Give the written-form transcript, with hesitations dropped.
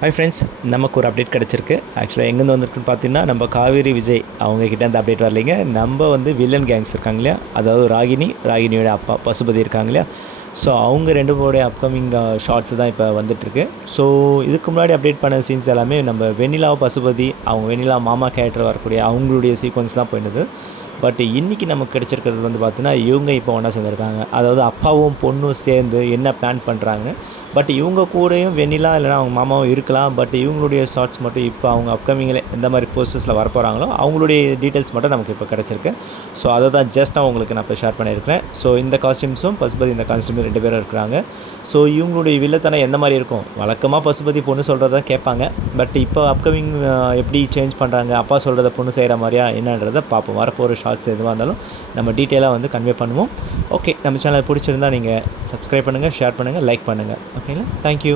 Hi friends, நமக்கு ஒரு update கிடச்சிருக்கு. ஆக்சுவலாக எங்கேருந்து வந்திருக்குன்னு பார்த்தீங்கன்னா, நம்ம காவேரி விஜய் அவங்கக்கிட்ட அந்த அப்டேட் வரலைங்க. நம்ம வந்து வில்லன் கேங்ஸ் இருக்காங்க இல்லையா, அதாவது ராகினியோட அப்பா பசுபதி இருக்காங்க இல்லையா, ஸோ அவங்க 2 பேருடைய அப்கமிங் ஷார்ட்ஸ் தான் இப்போ வந்துட்டுருக்கு. ஸோ இதுக்கு முன்னாடி அப்டேட் பண்ண சீன்ஸ் எல்லாமே நம்ம வெண்ணிலா பசுபதி, அவங்க வெண்ணிலா மாமா கேரக்டர் வரக்கூடிய அவங்களுடைய சீக்வன்ஸ் தான் போயிருந்தது. பட் இன்றைக்கி நமக்கு கிடச்சிருக்கிறது வந்து பார்த்தீங்கன்னா, இவங்க இப்போ ஒன்றா சேர்ந்துருக்காங்க. அதாவது அப்பாவும் பொண்ணும் சேர்ந்து என்ன பிளான் பண்ணுறாங்க. பட் இவங்க கூடயும் வெண்ணிலா இல்லைனா அவங்க மாமாவும் இருக்கலாம். பட் இவங்களுடைய ஷார்ட்ஸ் மட்டும் இப்போ அவங்க அப்கமிங்கில் எந்த மாதிரி போஸ்டர்ஸில் வரப்போகிறாங்களோ அவங்களுடைய டீட்டெயில்ஸ் மட்டும் நமக்கு இப்போ கிடச்சிருக்கு. ஸோ அதை தான் ஜஸ்ட் உங்களுக்கு நான் இப்போ ஷேர் பண்ணியிருக்கிறேன். ஸோ இந்த காஸ்டியூம்ஸும் பசுபதி இந்த காஸ்டியூமும் 2 பேரும் இருக்கிறாங்க. ஸோ இவங்களுடைய வில்லத்தனம் எந்த மாதிரி இருக்கும்? வழக்கமாக பசுபதி பொண்ணு சொல்கிறத கேட்பாங்க. பட் இப்போ அப்கமிங் எப்படி சேஞ்ச் பண்ணுறாங்க, அப்பா சொல்கிறத பொண்ணு செய்கிற மாதிரியா என்னன்றதை பார்ப்போம். வரப்போகிற ஷார்ட்ஸ் எதுவாக இருந்தாலும் நம்ம டீட்டெயிலாக வந்து கன்வே பண்ணுவோம். ஓகே, நம்ம சேனல் பிடிச்சிருந்தால் நீங்கள் சப்ஸ்கிரைப் பண்ணுங்கள், ஷேர் பண்ணுங்கள், லைக் பண்ணுங்கள். ஓகேங்களா? தேங்க்யூ.